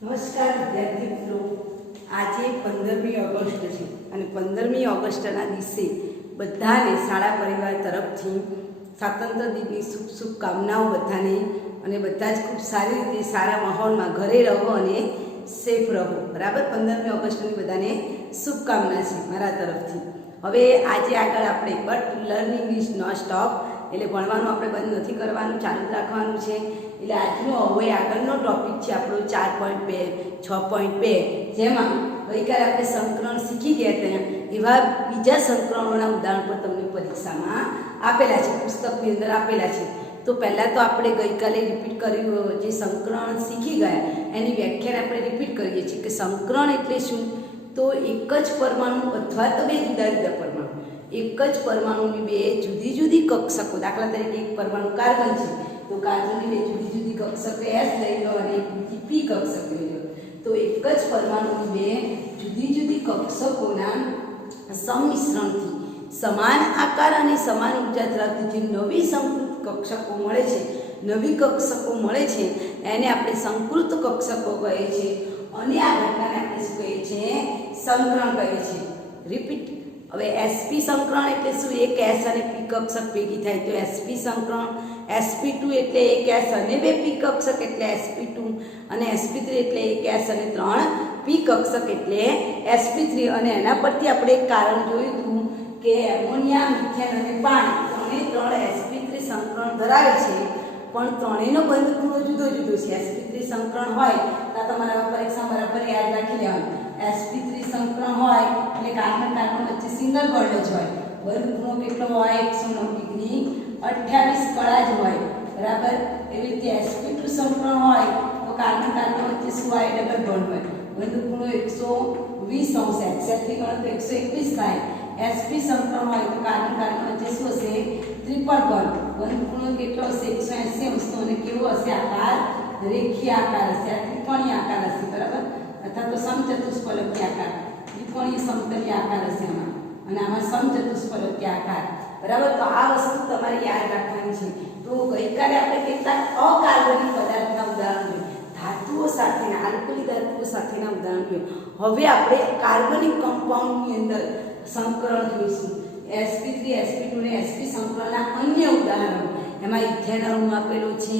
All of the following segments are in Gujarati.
નમસ્કાર વિદ્યાર્થી મિત્રો, આજે 15મી ઓગસ્ટ છે અને 15મી ઓગસ્ટના દિવસે બધાને શાળા પરિવાર તરફથી સ્વાતંત્ર્ય દિનની શુભકામનાઓ બધાને, અને બધા જ ખૂબ સારી રીતે સારા માહોલમાં ઘરે રહો અને સેફ રહો. બરાબર, 15મી ઓગસ્ટની બધાને શુભકામના છે મારા તરફથી. હવે આજે આગળ આપણે but learning is not stop, એટલે ભણવાનું આપણે બંધ નથી કરવાનું, ચાલુ જ રાખવાનું છે. એટલે આજનો હવે આગળનો ટોપિક છે આપણો 4.2 6.2, જેમાં ગઈકાલે આપણે સંકરણ શીખી ગયા ત્યાં એવા બીજા સંકરણોના ઉદાહરણ પર તમને પરીક્ષામાં આપેલા છે, પુસ્તકની અંદર આપેલા છે. તો પહેલાં તો આપણે ગઈકાલે રિપીટ કર્યું, જે સંકરણ શીખી ગયા એની વ્યાખ્યાને આપણે રિપીટ કરીએ છીએ કે સંકરણ એટલે શું? તો એક જ પરમાણુ અથવા તો બે જુદા જુદા પરમાણુ, એક જ પરમાણુની બે જુદી જુદી કક્ષકો, દાખલા તરીકે એક પરમાણુ કાર્બન છે તો કાર્બનની બે જુદી જુદી કક્ષકો S લઈ લો અને એક બીજી P કક્ષક લઈ લો. તો એક જ પરમાણુની બે જુદી જુદી કક્ષકોના સંમિશ્રણથી સમાન આકાર અને સમાન ઉર્જા ધરાવતી જે નવી સંકૃત કક્ષકો મળે છે, નવી કક્ષકો મળે છે એને આપણે સંકૃત કક્ષકો કહે છે. અને આ ઘટનાને આપણે શું કહીએ છીએ? સંકરણ કહીએ છીએ. રિપીટ. હવે sp સંકરણ એટલે શું? એક s અને p કક્ષક ભેગી થાય તો sp સંકરણ. sp2 એટલે એક s અને બે p કક્ષક એટલે sp2, અને sp3 એટલે એક s અને ત્રણ p કક્ષક એટલે sp3. અને એના પરથી આપણે એક કારણ જોયું હતું કે એમોનિયા, મિથેન અને પાણી ત્રણે sp3 સંકરણ ધરાવે છે, પણ ત્રણેયનો બંધ ખૂણો જુદો જુદો છે. sp3 સંકરણ હોય તો તમારા પરીક્ષા બરાબર યાદ રાખી લેવાનું. sp3 સંકરણ હોય એટલે કાર્બન કાર્બન વચ્ચે સિંગલ બોન્ડ જ હોય. બંધ ખૂણો કેટલો હોય? 109 ડિગ્રી 28 કળા જ હોય. બરાબર. એવી રીતે sp2 સંકરણ હોય તો કાર્બન કાર્બન વચ્ચે શું હોય? ડબલ બોન્ડ હોય. બંધ ખૂણો 120 અંશ, એક્ઝેક્ટલી ગણો તો 121 થાય. sp સંકરણ હોય તો કાર્બન કાર્બન વચ્ચે શું હશે? Triple bond. બંધ ખૂણો કેટલો હશે? 180 અંશનો. અને કેવો હશે આકાર? રેખીય આકાર હશે, ત્રિકોણીય આકાર હશે. બરાબર. અથવા તો સમચતુષ્ફલકીય આકાર, ત્રિકોણીય સમતલીય આકાર હશે એમાં, અને આમાં સમચતુષ્ફલકીય આકાર. બરાબર. તો આ વસ્તુ તમારે યાદ રાખવાની છે. તો ગઈકાલે આપણે કેટલાક અકાર્બનિક પદાર્થના ઉદાહરણ જોયા, ધાતુઓ સાથેના, આલ્કલી ધાતુઓ સાથેના ઉદાહરણ જોયા. હવે આપણે કાર્બનિક કમ્પાઉન્ડની અંદર સંકરણ જોઈશું. sp3, sp2 અને sp સંકરણના અન્ય ઉદાહરણો. એમાં ઇથેન અણુ આપેલો છે,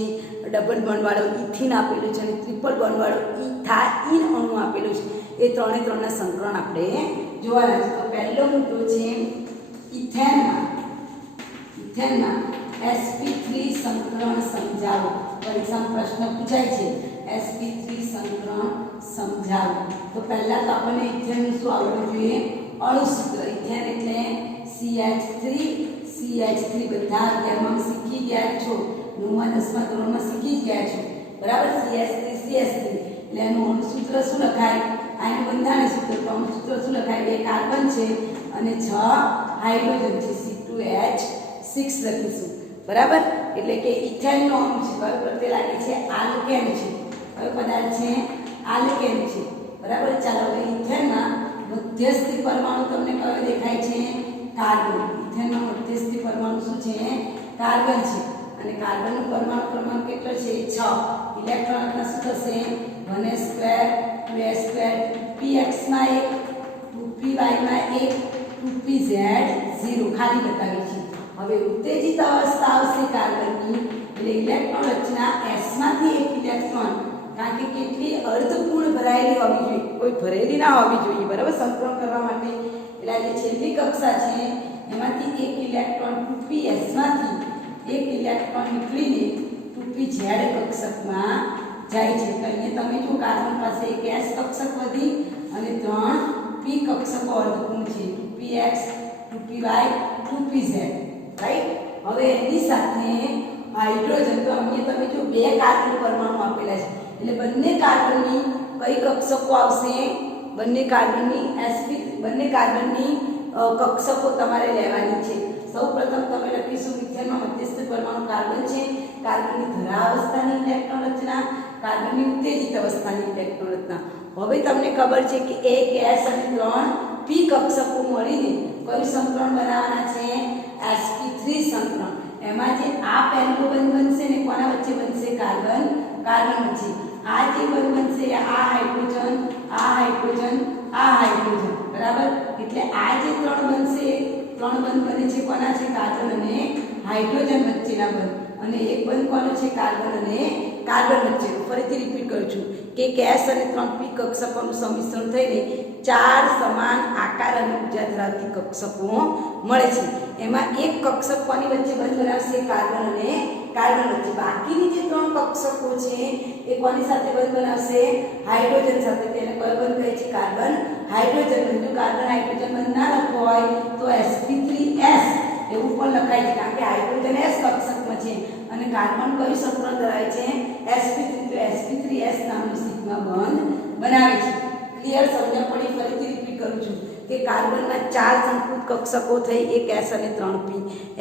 ડબલ બોન્ડ વાળો ઇથિન આપેલું છે, અને ટ્રિપલ બોન્ડ વાળો ઇથાઇન અણુ આપેલું છે. એ ત્રણના સંકરણ આપણે જોવાના છે. તો પહેલો મુદ્દો છે ઇથેનમાં sp3 સંકરણ સમજાવો. પરીક્ષામાં પ્રશ્ન પૂછાય છે, sp3 સંકરણ સમજાવો. તો પહેલા તો આપણને ઇથેનનું શું આવડવું જોઈએ? અણુસૂત્ર. ઇથેન એટલે CH3 બધા અધ્યાયમાં શીખી ગયા છો, 9મા 10મા ધોરણમાં શીખી ગયા છો. બરાબર. CH3 એટલે એનું અણુસૂત્ર શું લખાય? આનું બંધારણ સૂત્ર. તો અણુસૂત્ર શું લખાય? બે કાર્બન છે અને 6 હાઇડ્રોજન છે, C2H6 લખીશું. બરાબર. એટલે કે ઇથેનનો અણુ છે, બરાબર, તે લાગે છે આલ્કેન છે. કયો પદાર્થ છે? આલ્કેન છે. બરાબર. ચાલો હવે ઇથેનમાં મધ્યસ્થી પરમાણુ તમને કયો દેખાય છે? કાર્બન. ઇથેનમાં મધ્યસ્થી પરમાણુ શું છે? કાર્બન છે. અને કાર્બનનો પરમાણુ ક્રમાંક કેટલો છે? 6. ઇલેક્ટ્રોનના શું થશે? 1s2 2s2 2px માં 1 2py માં 1 2pz 0 ખાલી બતાવી છે. હવે ઉત્તેજિત અવસ્થા આવશે કાર્બનની, એટલે ઇલેક્ટ્રોન રચના s માંથી એક ઇલેક્ટ્રોન, કારણ કે કેટલી અર્ધપૂર્ણ ભરાયેલી હોવી જોઈએ, કોઈ ભરેલી ના હોવી જોઈએ. બરાબર. સંકરણ કરવા માટે એટલે આ જે છેલ્લી કક્ષા છે એમાંથી એક ઇલેક્ટ્રોન 2ps માંથી એક ઇલેક્ટ્રોન નીકળીને 2pz કક્ષકમાં જાય છે. તો અહીંયા તમે જો કાર્બન પાસે એક s કક્ષક વધી અને 3 p કક્ષકો અર્ધપૂર્ણ છે, 2px 2py 2pz. રાઈટ. હવે એની સાથે હાઇડ્રોજન. તો અહીંયા તમે જો બે કાર્બન પરમાણુ આપેલા છે, એટલે બંને કાર્બનની કઈ કક્ષકો આવશે? બંને કાર્બનની કક્ષકો તમારે લેવાની છે. સૌપ્રથમ તમે લખીશું મિથેનમાં મધ્યસ્થ પરમાણુ કાર્બન છે, કાર્બનની ધરાવસ્થાની ઇલેક્ટ્રોન રચના, કાર્બનની ઉત્તેજિત અવસ્થાની ઇલેક્ટ્રોન રચના. હવે તમને ખબર છે કે એક s અને 3 p કક્ષકો મળીને કયું સંકરણ બનાવવાના છે? sp3 સંકરણ. એમાં જે આ પહેલું બંધ બનશે ને કોના વચ્ચે બનશે? કાર્બન કાર્બન વચ્ચે. આ જે બંધ બનશે આ હાઇડ્રોજન, આ હાઇડ્રોજન, આ હાઇડ્રોજન, બરાબર. એટલે આ જે ત્રણ બનશે, ત્રણ બંધ બને છે કોના છે? કાર્બન અને હાઇડ્રોજન વચ્ચેના બંધ. અને એક બંધ કોનો છે? કાર્બન અને કાર્બન વચ્ચે. ફરીથી રિપીટ કરું છું કે ગેસ અને 3p કક્ષકોનું સંમિશ્રણ થઈને 4 સમાન આકાર અને ઉર્જા ધરાવતી કક્ષકો મળે છે. એમાં એક કક્ષક કોની વચ્ચે બંધ બનાવશે? કાર્બન અને કાર્બન વચ્ચે. બાકીની જે 3 કક્ષકો છે એ કોની સાથે બંધ બનાવશે? હાઇડ્રોજન સાથે. તેને કયો બંધ કહે છે? Carbon hydrogen. જો કાર્બન હાઇડ્રોજન બંધ ના લખવો હોય તો sp3s એવું પણ લખાય છે, કારણ કે હાઇડ્રોજન s કક્ષકમાં છે અને કાર્બન કયું સંકલન ધરાવે છે? sp3. તો sp3s નામનું સિગ્મા બંધ બનાવે છે. ક્લિયર? સમજણ પડી? ફરીથી રિપીટ કરું છું કે કાર્બનમાં 4 સંકૃત કક્ષકો થઈ, એક s અને 3p.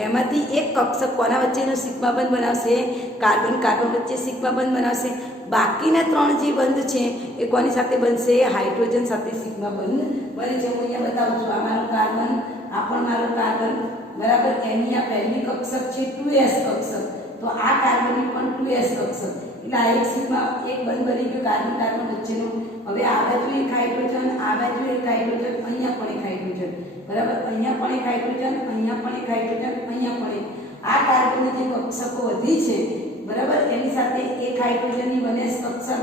એમાંથી એક કક્ષક કોના વચ્ચેનો સિગ્મા બંધ બનાવશે? કાર્બન કાર્બન વચ્ચે સિગ્મા બંધ બનાવશે. બાકીના 3 જે બંધ છે એ કોની સાથે બનશે? હાઇડ્રોજન સાથે સિગ્મા બંધ બને છે. હું અહીંયા બતાવું છું. આ મારો કાર્બન, આ પણ મારો કાર્બન, બરાબર. એની આ પહેલી કક્ષક છે 2s કક્ષક, તો આ કાર્બનની પણ 2s કક્ષક. એટલે આ એક સિગ્મા એક બંધ બની ગયો કાર્બન કાર્બન વચ્ચેનો. હવે આ બાજુ એક હાઇડ્રોજન, આ બાજુ એક હાઇડ્રોજન, અહીંયા પણ એક હાઇડ્રોજન, બરાબર. અહીંયા પણ એક હાઇડ્રોજન, અહીંયા પણ એક હાઇડ્રોજન, અહીંયા પણ એક. આ કાર્બનની જે કક્ષકો વધી છે, બરાબર, એની સાથે એક હાઇડ્રોજનની 1s કક્ષક,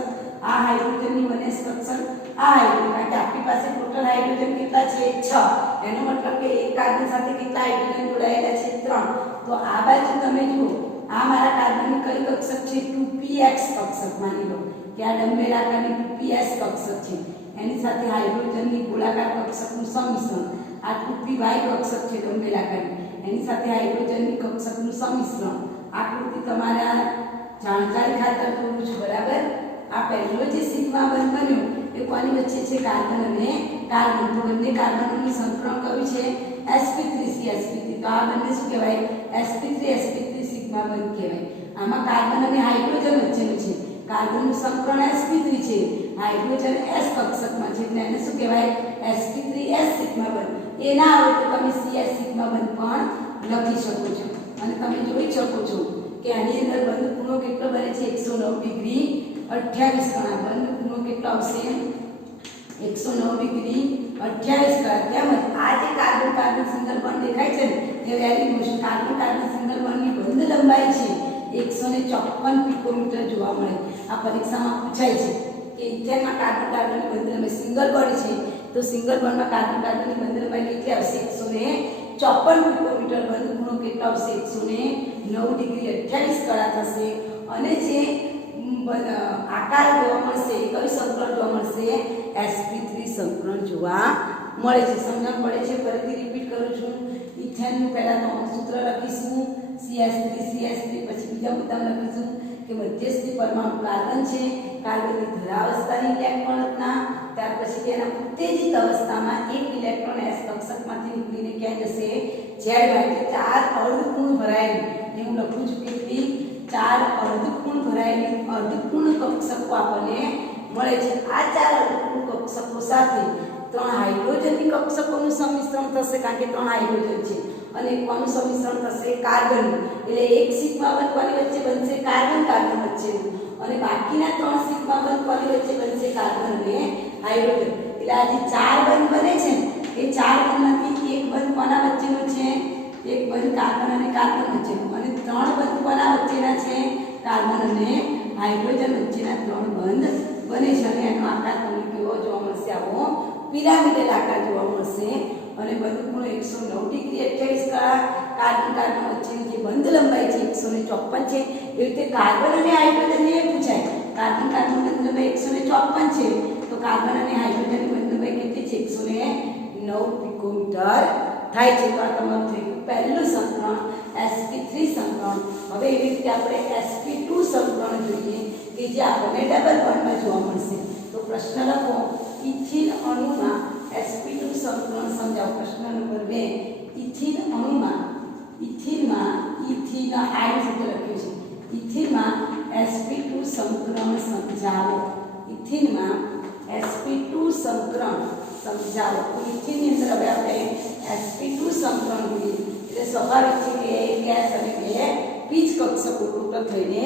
આ હાઇડ્રોજનની 1s કક્ષક, આ હાઇડ્રોજન. કારણ કે આપણી પાસે ટોટલ હાઇડ્રોજન કેટલા છે? 6. એનો મતલબ કે એક કાર્બન સાથે કેટલા હાઇડ્રોજન જોડાયેલા છે? 3. તો આ બાજુ તમે જુઓ, આ મારા કાર્બનની કઈ કક્ષક છે? 2px કક્ષક. માની લો કે આ ડંબેલ આકારની 2ps કક્ષક છે. એની સાથે હાઇડ્રોજનની ગોળાકાર કક્ષકનું સંમિશ્રણ. આ 2py કક્ષક છે ડંબેલ આકારની, એની સાથે હાઇડ્રોજનની કક્ષકનું સંમિશ્રણ. આકૃતિ તમારા જાણકારી ખાતર દોરું છું, બરાબર. આ પહેલો જે સિગ્મા બંધ બન્યો એ કોની વચ્ચે છે? કાર્બન અને કાર્બન. તો બંને કાર્બનનું સંકરણ કયું છે? sp3 તો આ બંને શું કહેવાય? sp3 સિગ્મા બંધ કહેવાય. આમાં કાર્બન અને હાઇડ્રોજન વચ્ચેનું છે. કાર્બનનું સંકરણ sp3 છે, હાઇડ્રોજન s કક્ષકમાં છે, એટલે એને શું કહેવાય? sp3s સિગ્મા બંધ. એ ના આવે તો તમે cs સિગ્મા બંધ પણ લખી શકો છો. અને તમે જોઈ શકો છો કે આની અંદર બંધ ખૂણો કેટલો બને છે? 109 ડિગ્રી 28 કણા. બંધ ખૂણો કેટલો આવશે? 109 ડિગ્રી 28 કણા. તેમજ આ જે કાર્બન કાર્બન સિંગલ બોન્ડ દેખાય છે ને, એ વેરી મોશન કાર્બન કાર્બન સિંગલ બોન્ડની બંધ લંબાઈ છે 154 પિકોમીટર જોવા મળે. આ પરીક્ષામાં પૂછાય છે કે ઇથેનમાં કાર્બન કાર્બનની બંધ લંબાઈ સિંગલ બોન્ડ છે, તો સિંગલ બોન્ડમાં કાર્બન કાર્બનની બંધ લંબાઈ કેટલી આવશે? 154 પિકોમીટર. બંધ ખૂણો કેટલો આવશે? 109 ડિગ્રી 28 કણા થશે. અને જે આકાર જોવા મળશે એ કયું સંકલન જોવા મળશે? sp3 સંકલન જોવા મળે છે. સમજણ પડે છે? ફરીથી રિપીટ કરું છું. ઇથેનનું પહેલા તો સૂત્ર લખીશું CH3 પછી બીજા મુદ્દામાં લખીશું કે મધ્યસ્થી પરમાણુ કાર્બન છે. કાર્બનની ધરાવસ્થાની ઇલેક્ટ્રોન રચના, ત્યાર પછી તેના ઉત્તેજિત અવસ્થામાં એક ઇલેક્ટ્રોન s કક્ષકમાંથી નીકળીને ક્યાં જશે? z બાજુ 4 અર્ધપૂર્ણ ભરાયેલી, હું લખું છું કેટલી? 4 અર્ધપૂર્ણ ભરાયેલી અર્ધપૂર્ણ કક્ષકો આપણને મળે છે. આ 4 અર્ધપૂર્ણ કક્ષકો સાથે 3 હાઇડ્રોજનની કક્ષકોનું સંમિશ્રણ થશે, કારણ કે 3 હાઇડ્રોજન છે. અને કોનું સંમિશ્રણ થશે? કાર્બન. એટલે એક સિગ્મા બંધ કોની વચ્ચે બનશે? કાર્બન કાર્બન વચ્ચેનું. અને બાકીના 3 સિગ્મા બંધ કોની વચ્ચે બનશે? કાર્બન અને હાઇડ્રોજન. એટલે આ જે 4 બંધ બને છે એ 4 બંધમાંથી એક બંધ કોના વચ્ચેનો છે? એક બંધ કાર્બન અને કાર્બન વચ્ચેનો. અને 3 બંધ કોના વચ્ચેના છે? કાર્બન અને હાઇડ્રોજન વચ્ચેના 3 બંધ બને છે. અને એનો આકાર તમને કેવો જોવા મળશે? આવો પિરામિડલ આકાર જોવા મળશે. અને બંધ ખૂણો 109 ડિગ્રી 28 કણા. કાર્બન કાર્બન વચ્ચેની જે બંધ લંબાઈ છે 154 છે. એ રીતે કાર્બન અને હાઇડ્રોજનને એ પૂછાય. કાર્બન કાર્બન બંધ લંબાઈ 154 છે, તો કાર્બન અને હાઇડ્રોજનની બંધ લંબાઈ કેટલી છે? 109 પિકોમીટર થાય છે. તો આ તમારું થઈ ગયું પહેલું સંકલન sp3 સંકલન. હવે એવી રીતે આપણે sp2 સંકલન જોઈએ કે જે આપણને ડબલ બોન્ડમાં જોવા મળશે. તો પ્રશ્ન લખો, ઇથિન અણુમાં sp2 સંકલન સમજાવો. પ્રશ્ન નંબર 2, ઇથિન અણુમાં ઇથિન આયન શબ્દ લખ્યો છે. ઇથિનમાં sp2 સંકલન સમજાવો. ઇથિનમાં sp2 સંકલન સમજાવો. તો ઇથિનની અંદર હવે આપણે sp2 સંકલન જોઈએ એટલે સ્વાભાવિક છે કે એક ગેસ અને બે પીચ કક્ષકો ટોટલ થઈને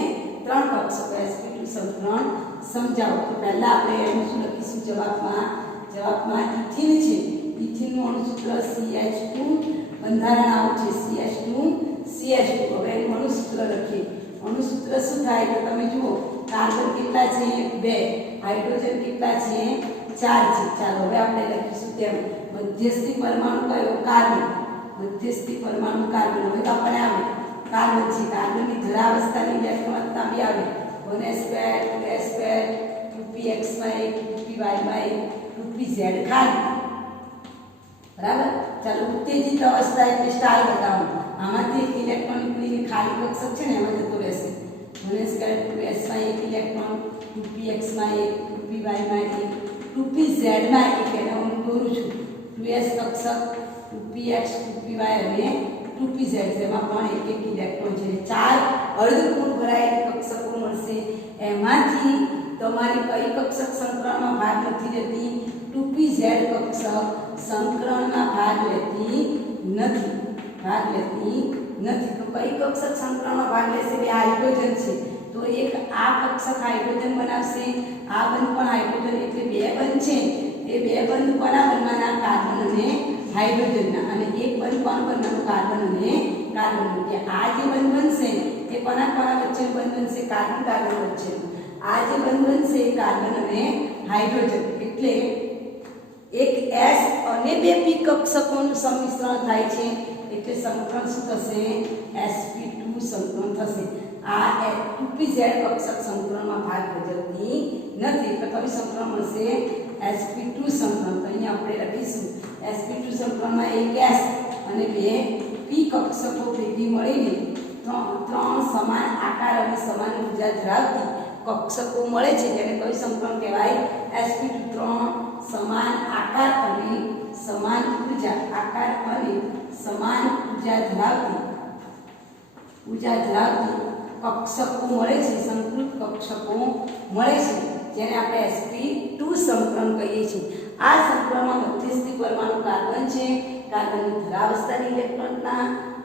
3 કક્ષકો sp2 સંકલન સમજાવો. તો પહેલા આપણે એનું શું લખીશું જવાબમાં ઇથિન છે. ઇથિનનું અણુસૂત્ર CH2, બંધારણ આવું છે CH2. હવે એનું અણુસૂત્ર લખીએ. અણુસૂત્ર શું થાય તો તમે જુઓ, કાર્બન કેટલા છે 2, હાઇડ્રોજન કેટલા છે 4 છે. ચાલો હવે આપણે લખીશું તેમ મધ્યસ્થી પરમાણુ કયો કાર્બન. મધ્યસ્થી પરમાણુ કાર્બન. હવે તો આપણે આવે કાર્બન છે. કાર્બનની ધરાવસ્થાની ઇલેક્ટ્રોનતા બી આવે 1s2 2s2 2px1 2py1 2pz ખાલી. બરાબર. ચાલો ઉત્તેજિત અવસ્થા એટલે સ્ટાર બતાવો. આમાંથી એક ઇલેક્ટ્રોન નીકળીને ખાલી કક્ષક છે ને એમાં જતો રહેશે. 1s2 2s1 એક ઇલેક્ટ્રોન 2px1 એક 2py1 એક 2pz માં એક એને હું દોરું છું. 2s કક્ષક 2px 2py અને 2pz એમાં પણ એક એક ઇલેક્ટ્રોન છે. 4 અર્ધપૂર્ણ ભરાયેલ કક્ષકો મળશે. એમાંથી તમારી કઈ કક્ષક સંકરણમાં ભાગ નથી લેતી? 2pz કક્ષક સંકરણમાં ભાગ લેતી નથી. તો કઈ કક્ષક સંકરણમાં ભાગ લેશે? બે હાઇડ્રોજન છે તો એક આ કક્ષક હાઇડ્રોજન બનાવશે, આ બંધ પણ હાઇડ્રોજન, એટલે બે બંધ છે. એ બે બંધ કોના બનવાના? કાર્બન અને હાઇડ્રોજનના. અને એક બંધ કોણ બનવાનું? કાર્બન અને કાર્બન. કે આ જે બંધ બનશે એ કોના વચ્ચે બંધ બનશે? કાર્બન વચ્ચે. આ જે બંધ બનશે એ કાર્બન અને હાઇડ્રોજન. એટલે એક S અને બે P કક્ષકોનું સંમિશ્રણ થાય છે એટલે સંકરણ શું થશે? sp2 સંકરણ થશે. આ 2pz કક્ષક સંકરણમાં ભાગ ભજવતી નથી એટલે કયું સંકરણ મળશે? sp2 સંકરણ. તો અહીંયા આપણે લખીશું sp2 સંકરણમાં એક S અને બે P કક્ષકો ભેગી મળીને ત્રણ સમાન આકાર અને સમાન ઊર્જા ધરાવતી કક્ષકો મળે છે જેને કયું સંકરણ કહેવાય? sp2. 3 સમાન આકાર અને સમાન ઊર્જા ધરાવતી કક્ષકો મળે છે. સંકૃત કક્ષકો મળે છે જેને આપણે sp2 સંકરણ કહીએ છીએ. આ સંકરણમાં મધ્યસ્થી પરમાણુ કાર્બન છે. કાર્બનની ધરાવસ્થાની ઇલેક્ટ્રોનના,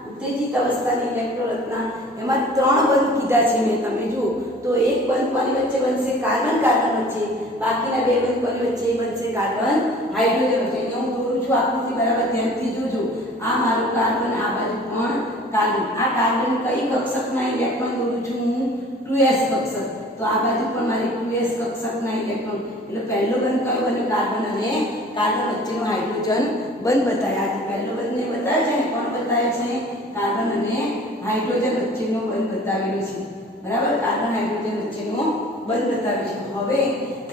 ઉત્તેજિત અવસ્થાની ઇલેક્ટ્રોનના, એમાં 3 બંધ કીધા છે મેં. તમે જુઓ તો એક બંધ કોની વચ્ચે બનશે? કાર્બન વચ્ચે. બાકીના બે બંધ કોની વચ્ચે બનશે? કાર્બન હાઇડ્રોજન વચ્ચે. હું દોરું છું આકૃતિ, બરાબર ધ્યાનથી જોજો. આ મારું કાર્બન, આ બાજુ પણ કાર્બન. આ કાર્બન કઈ કક્ષકના ઇલેક્ટ્રોન દોરું છું હું? 2s કક્ષક. તો આ બાજુ પણ મારી 2s કક્ષકના ઇલેક્ટ્રોન. એટલે પહેલો બંધ કયો બન્યો? કાર્બન અને કાર્બન વચ્ચેનો હાઇડ્રોજન બંધ બતાવ્યા. આજે પહેલો બંધ નહીં બતાવ્યો છે ને, કોણ બતાવ્યો છે? કાર્બન અને હાઇડ્રોજન વચ્ચેનો બંધ બતાવેલો છે. બરાબર. કાર્બન હાઇડ્રોજન વચ્ચેનો બંધ બતાવ્યો છે. હવે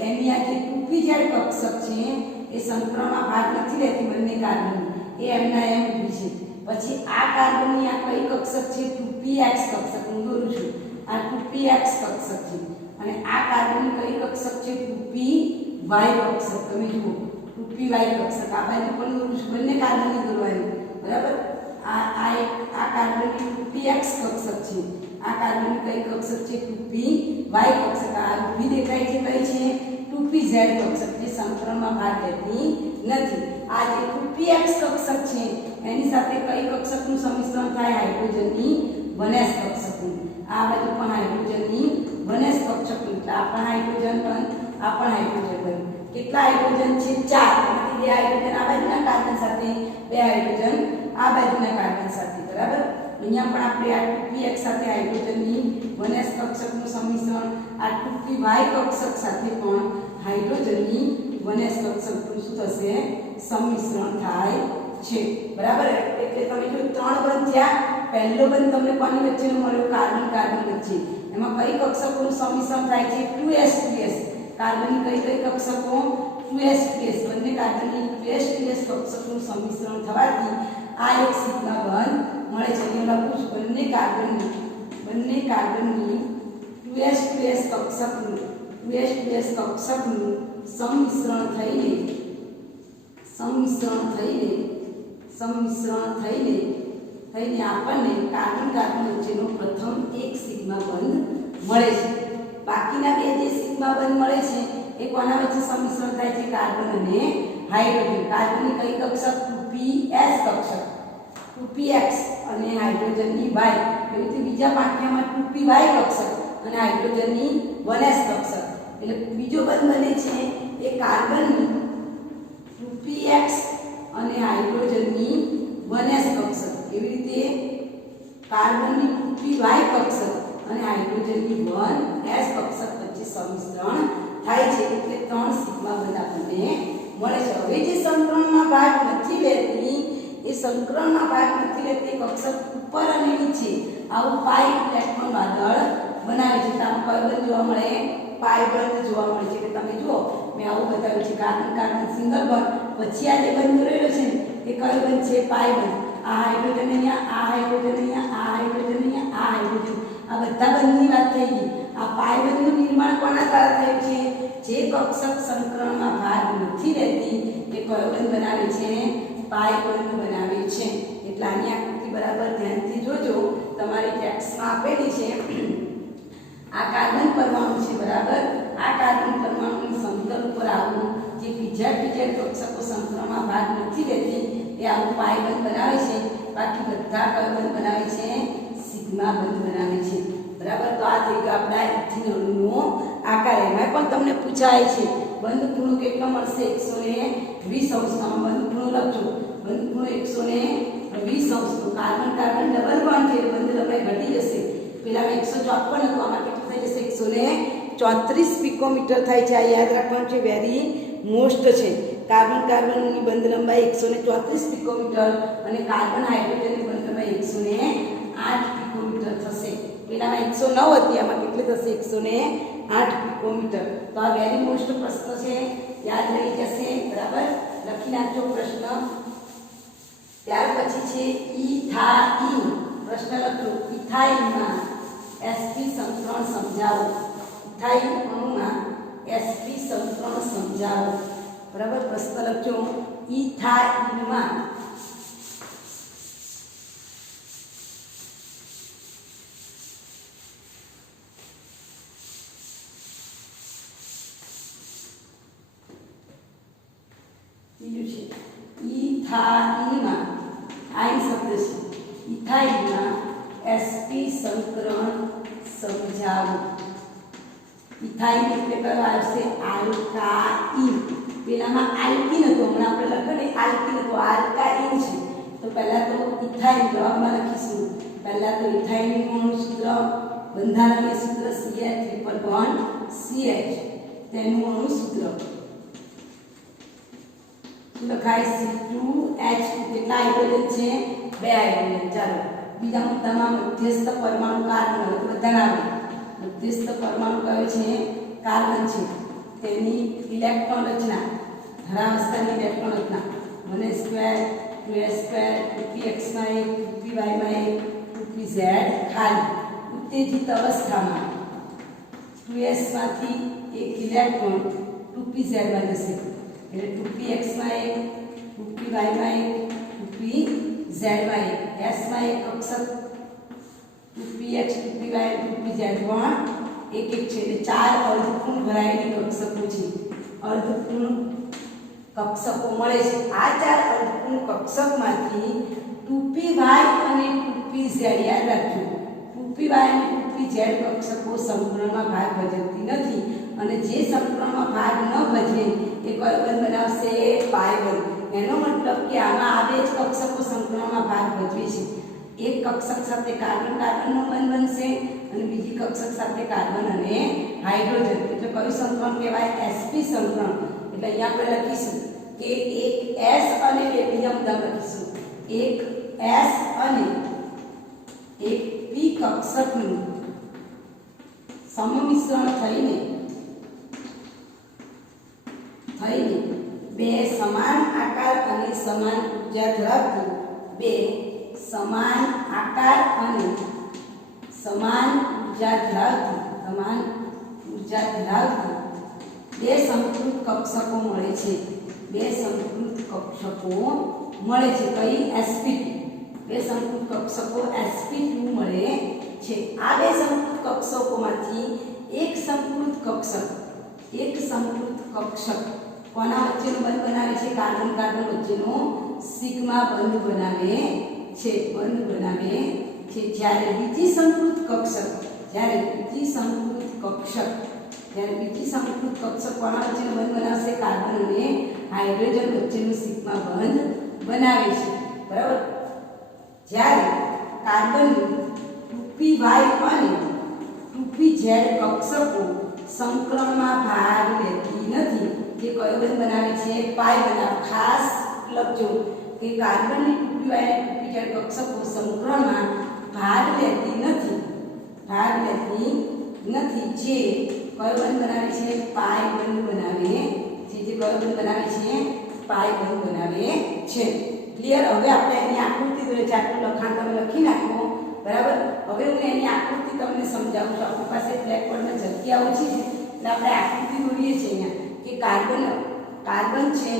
એની આ જે 2pz કક્ષક છે એ સંકરણમાં ભાગ નથી લેતી બંને કાર્બન, એ એમના એમ ઊભી છે. પછી આ કાર્બનની આ કઈ કક્ષક છે? 2px કક્ષક. હું દોરું છું. આ 2px કક્ષક છે. અને આ કાર્બનની કઈ કક્ષક છે? 2py કક્ષક. તમે જુઓ 2py કક્ષક. આ બાજુ પણ દોરું છું. બંને કાર્બનની દોરવાની. બરાબર. આ કાર્બનની 2px કક્ષક છે. આ કાર્બનની કઈ કક્ષક છે? 2py કક્ષક. આ ઊભી દેખાય છે કઈ છે? 2pz કક્ષક, જે સંકરણમાં ભાગ લેતી નથી. આ જે 2px કક્ષક છે એની સાથે કઈ કક્ષકનું સંમિશ્રણ થાય? હાઇડ્રોજનની 1s કક્ષકનું. આ બાજુ પણ હાઇડ્રોજનની 1s કક્ષકનું. એટલે આ પણ હાઇડ્રોજન બંધ, આ પણ હાઇડ્રોજન બંધ. કેટલા હાઇડ્રોજન છે? 4. એમાંથી બે હાઇડ્રોજન આ બાજુના કાર્બન સાથે, બે હાઇડ્રોજન આ બાજુના કાર્બન સાથે. બરાબર. અહીંયા પણ આપણે આ 2px સાથે હાઇડ્રોજનની 1s કક્ષકનું સંમિશ્રણ, આ 2py કક્ષક સાથે પણ હાઇડ્રોજનની 1s કક્ષકનું શું થશે? સંમિશ્રણ થાય છે. બરાબર. એટલે તમે જો 3 બંધ થયા. પહેલો બંધ તમને કોની વચ્ચેનો મળ્યો? કાર્બન વચ્ચે. એમાં કઈ કક્ષકોનું સંમિશ્રણ થાય છે? 2s 2s. કાર્બનની કઈ કક્ષકો? 2s 2s. બંને કાર્બનની 2s 2s કક્ષકનું સંમિશ્રણ થવાથી આ એક સિગ્મા બંધ મળે છે. હું લખું છું બંને કાર્બનની 2s 2s કક્ષકનું સંમિશ્રણ થઈને આપણને કાર્બન વચ્ચેનો પ્રથમ એક સિગ્મા બંધ મળે છે. બાકીના બે જે સિગ્મા બંધ મળે છે એ કોના વચ્ચે સંમિશ્રણ થાય છે? કાર્બન અને હાઇડ્રોજન. કાર્બનની કઈ કક્ષક? 2ps કક્ષક. 2px અને હાઇડ્રોજનની y. એવી રીતે બીજા પાઠ્યમાં 2py કક્ષક અને હાઇડ્રોજનની 1s કક્ષક. એટલે બીજો બંધ બને છે એ કાર્બનની 2px અને હાઇડ્રોજનની 1s કક્ષક. એવી રીતે કાર્બનની 2py કક્ષક અને હાઇડ્રોજનની 1s કક્ષક વચ્ચે સંમિશ્રણ થાય છે એટલે 3 સિગ્મા બંધ આપણને મળે છે. હવે જે સંકરણમાં ભાગ નથી લેતી એ સંકરણમાં ભાગ નથી લેતી કક્ષક ઉપર અને નીચે આવું પાઈ ઇલેક્ટ્રોન વાદળ બનાવે છે. તો કયો બંધ જોવા મળે? પાઈ બંધ જોવા મળે છે. કે તમે જુઓ મેં આવું બતાવ્યું છે કાર્બન કાર્બન સિંગલ બોન્ડ પછી આ જે બંધ રહેલો છે એ કયો બંધ છે? પાઈ બંધ. આ હાઇડ્રોજન અહીંયા, આ હાઇડ્રોજન અહીંયા, આ હાઇડ્રોજન અહીંયા, આ હાઇડ્રોજન, આ બધા બંધની વાત થઈ ગઈ. આ પાઈ બંધનું નિર્માણ કોના દ્વારા થયું છે? જે કક્ષક સંકરણમાં ભાગ નથી લેતી એ કયો બંધ બનાવે છે? પાઈ બંધ બનાવે છે. એટલે આની આકૃતિ બરાબર ધ્યાનથી જોજો. તમારી ટેક્સ્ટમાં આપેલી છે. આ કાર્બન પરમાણુ છે બરાબર. આ કાર્બન પરમાણુની સમતલ ઉપર આવું જે બીજા કક્ષકો સંકરણમાં ભાગ નથી લેતી એ આવું પાઈ બંધ બનાવે છે. બાકી બધા કયો બંધ બનાવે છે? સિગ્મા બંધ બનાવે છે બરાબર. તો આ થઈ ગયો આપણા ઇથિન અણુનો આકાર. એમાં પણ તમને પૂછાય છે બંધ ખૂણો કેટલો મળશે? 120 અંશનો. બંધ ખૂણો લખજો. બંધ ખૂણો 120 અંશનો. કાર્બન કાર્બન ડબલ બોન્ડ છે બંધ લંબાઈ ઘટી જશે. પેલામાં 154 હતું, આમાં કેટલું થઈ જશે? 134 પિકોમીટર થાય છે. આ યાદ રાખવાનું છે, વેરી મોસ્ટ છે. કાર્બન કાર્બનની બંધ લંબાઈ 134 પિકોમીટર અને કાર્બન હાઇડ્રોજનની બંધ લંબાઈ 108 પિકોમીટર થશે. પેલામાં 109 હતી, આમાં કેટલી થશે? 108 પિકોમીટર. તો આ વેરી મોસ્ટ પ્રશ્ન છે, યાદ રહી જશે બરાબર. લખી નાખજો પ્રશ્ન. ત્યાર પછી છે ઇથાઇન. પ્રશ્ન લખજો. ઇથાઇનમાં sp સંકરણ સમજાવો. ઇથાઇન અણુમાં sp સંકરણ સમજાવો બરાબર. પ્રશ્ન લખજો. ઇથાઇનમાં બીજું છે ઇથાઇનમાં આઈન શબ્દ છે. ઇથાઇનમાં sp સંકરણ સમજાવો. ઇથાઇન એટલે કયો આવશે? આલ્કાઇન. પેલામાં આલ્કિન હતું, હમણાં આપણે લખીએ આલ્કિન હતું, આલ્કાઇન છે. તો પહેલા તો ઇથાઇન જવાબમાં લખીશું. પહેલા તો ઇથાઇનનું સૂત્ર, બંધારણીય સૂત્ર CH ટ્રિપલ બોન્ડ CH. તેનું અણુ સૂત્ર લખાય C2H2. કેટલા હાઇડ્રોજન છે? 2 હાઇડ્રોજન. ચાલો બીજા મુદ્દામાં મધ્યસ્થ પરમાણુ કાર્બન. હવે બધાને આવે. મધ્યસ્થ પરમાણુ કયો છે? કાર્બન છે. તેની ઇલેક્ટ્રોન રચના, ધરાવસ્થાની ઇલેક્ટ્રોન રચના 1s2 2s2 2px1 2py1 2pz ખાલી. ઉત્તેજિત અવસ્થામાં 2s માંથી એક ઇલેક્ટ્રોન 2pz માં જશે એટલે 2px1 2py1 2pz1. s માં એક કક્ષક 2px 2py 2pz પણ એક એક છે એટલે 4 અર્ધપૂર્ણ ભરાયેલી કક્ષકો છે. અર્ધપૂર્ણ કક્ષકો મળે છે. આ 4 અર્ધપૂર્ણ કક્ષકમાંથી 2py અને 2pz યાદ રાખજો. 2py અને 2pz કક્ષકો સંકરણમાં ભાગ ભજવતી નથી અને જે સંકરણમાં ભાગ ન ભજવે એ કયો બંધ બનાવશે? પાઈ બંધ. એનો મતલબ કે આમાં આ બે જ કક્ષકો સંકરણમાં ભાગ ભજવે છે. એક કક્ષક સાથે કાર્બન કાર્બનનો બંધ બનશે અને બીજી કક્ષક સાથે કાર્બન અને હાઇડ્રોજન. એટલે કયું સંકરણ કહેવાય? sp સંકરણ. એટલે અહીંયા આપણે લખીશું કે એક s અને બે બીજા મુદ્દા લખીશું. એક s અને એક p કક્ષકનું સમમિશ્રણ થઈને બે સમાન આકાર અને સમાન ઊર્જા ધરાવતી બે સમાન આકાર અને સમાન ઊર્જા ધરાવતી બે સંકૃત કક્ષકો મળે છે. બે સંકૃત કક્ષકો મળે છે. કઈ? sp2. બે સંકૃત કક્ષકો sp2 મળે છે. આ બે સંકૃત કક્ષકોમાંથી એક સંકૃત કક્ષક કોના વચ્ચેનો બંધ બનાવે છે? કાર્બન કાર્બન વચ્ચેનો સિગ્મા બંધ બનાવે છે. જ્યારે બીજી સંકૃત કક્ષક જ્યારે બીજી સમકૃત કક્ષક કોના વચ્ચેનો બંધ બનાવશે? કાર્બન અને હાઇડ્રોજન વચ્ચેનું સિગ્મા બંધ બનાવે છે, બરાબર. જ્યારે કાર્બન 2py અને 2pz કક્ષકો સંકરણમાં ભાગ લેતી નથી, જે કયો બંધ બનાવે છે? પાઈ બનાવે. ખાસ લખજો કે કાર્બનની 2py અને 2pz કક્ષકો સંકરણમાં ભાગ લેતી નથી, જે કયો બંધ બનાવે છે? પાઈ બંધ બનાવે છે. જે કયો બંધ બનાવે છે? પાઈ બંધ બનાવે છે. ક્લિયર? હવે આપણે એની આકૃતિ દોરે છે. આટલું લખાણ તમે લખી નાખો, બરાબર. હવે હું એની આકૃતિ તમને સમજાવું છું. આપણી પાસે બ્લેકબોર્ડમાં જગ્યા ઓછી છે એટલે આપણે આકૃતિ દોરીએ છીએ અહીંયા કે કાર્બન છે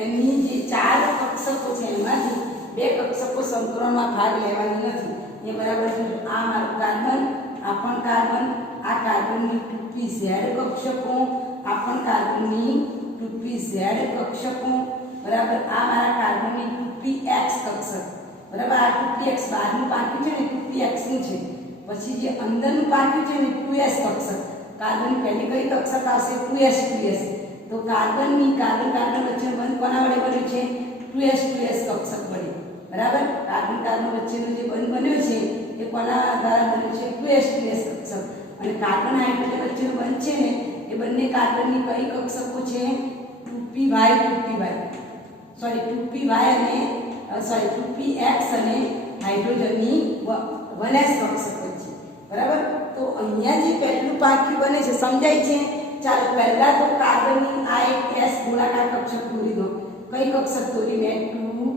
એની જે 4 કક્ષકો છે એમાંથી 2 કક્ષકો સંકરણમાં ભાગ લેવાની નથી. એ બરાબર છે. આ મારું કાર્બન, આ પણ કાર્બન, આ કાર્બનની 2pz કક્ષકો, આ પણ કાર્બનની 2pz કક્ષકો, બરાબર. આ મારા કાર્બનની 2px કક્ષક, બરાબર. આ 2px બહારનું પાક્યું છે ને 2px નું છે. પછી જે અંદરનું પાક્યું છે ને 2s કક્ષક. કાર્બન પહેલી કઈ કક્ષક આવશે? 2s. તો કાર્બન વચ્ચેનો બંધ કોના વડે બન્યો છે? 2s કક્ષક વડે, બરાબર. કાર્બન વચ્ચેનો જે બંધ બન્યો છે એ કોના દ્વારા બન્યો છે? 2s કક્ષક. અને કાર્બન હાઇડ્રોજન વચ્ચેનો બંધ છે ને એ બંને કાર્બનની કઈ કક્ષકો છે? 2px અને હાઇડ્રોજનની 1s કક્ષકો છે, બરાબર. તો અહીંયા જે પહેલું પાક્યું બને છે સમજાય છે? ચાલો પહેલા તો કાર્બનની આ એક s ગોળાકાર કક્ષક દોરી દો. કઈ કક્ષક દોરી મેં?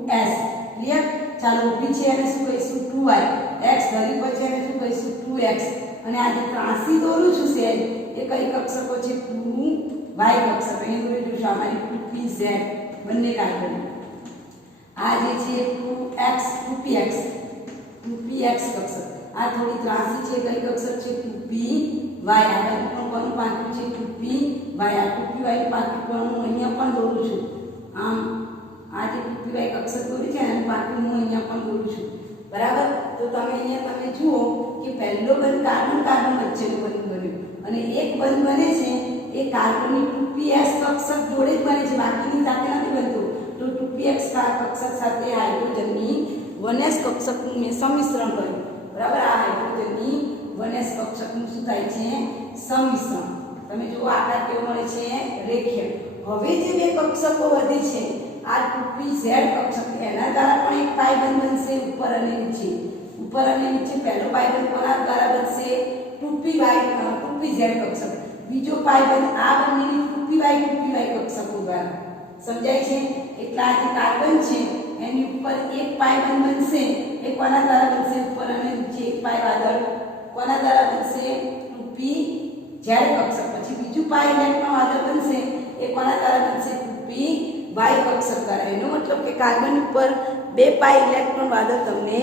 2s. ક્લિયર? ચાલો ઊભી છે એને શું કહીશું? 2y. x ધરી પર છે એને શું કહીશું? 2x. અને આ જે ત્રાંસી દોરું છું સેલ એ કઈ કક્ષકો છે? 2y કક્ષક. અહીં દોરી જોશું અમારી 2pz બંને કાર્બન. આ જે છે 2px કક્ષક. આ થોડી ત્રાંસી છે કઈ કક્ષક છે? 2py. આ બાજુ પણ કોનું પાક્યું છે? 2py. આ 2py પાક્યું પણ હું અહીંયા પણ દોરું છું. આમ આ જે 2py કક્ષક દોરી છે એનું પાક્યું હું અહીંયા પણ દોરું છું, બરાબર. તો તમે અહીંયા તમે જુઓ કે પહેલો બંધ કાર્બન વચ્ચેનો બંધ બન્યો અને એક બંધ બને છે એ કાર્બનની 2ps કક્ષક જોડે જ બને છે, બાકીની સાથે નથી બનતું. તો 2px કક્ષક સાથે હાઇડ્રોજનની 1s કક્ષકનું મેં સંમિશ્રણ કર્યું, બરાબર. આ હાઇડ્રોજનની 1s કક્ષકનું શું થાય છે? સંમિશ્રણ. તમે જુઓ આકાર કેવો મળે છે? રેખીય. હવે જે 2 કક્ષકો વધી છે આ 2pz કક્ષક, એના દ્વારા પણ એક પાઈ બંધ બનશે ઉપર અને નીચે. પહેલો પાઈ બંધ કોના દ્વારા બનશે? 2pz કક્ષક. બીજો પાઈ બંધ આ બંનેની 2py કક્ષકો દ્વારા. સમજાય છે? એટલે આ જે કાર્બન છે એની ઉપર એક પાઈ બંધ બનશે. એ કોના દ્વારા બનશે? ઉપર અને નીચે એક પાઈ વાદળ કોના દ્વારા બનશે? 2pz કક્ષક. પછી બીજું પાઈ ઇલેક્ટ્રોન વાદળ બનશે. એ કોના દ્વારા બનશે? 2py કક્ષક દ્વારા. એનો મતલબ કે કાર્બન ઉપર 2 પાઈ ઇલેક્ટ્રોન વાદળ તમને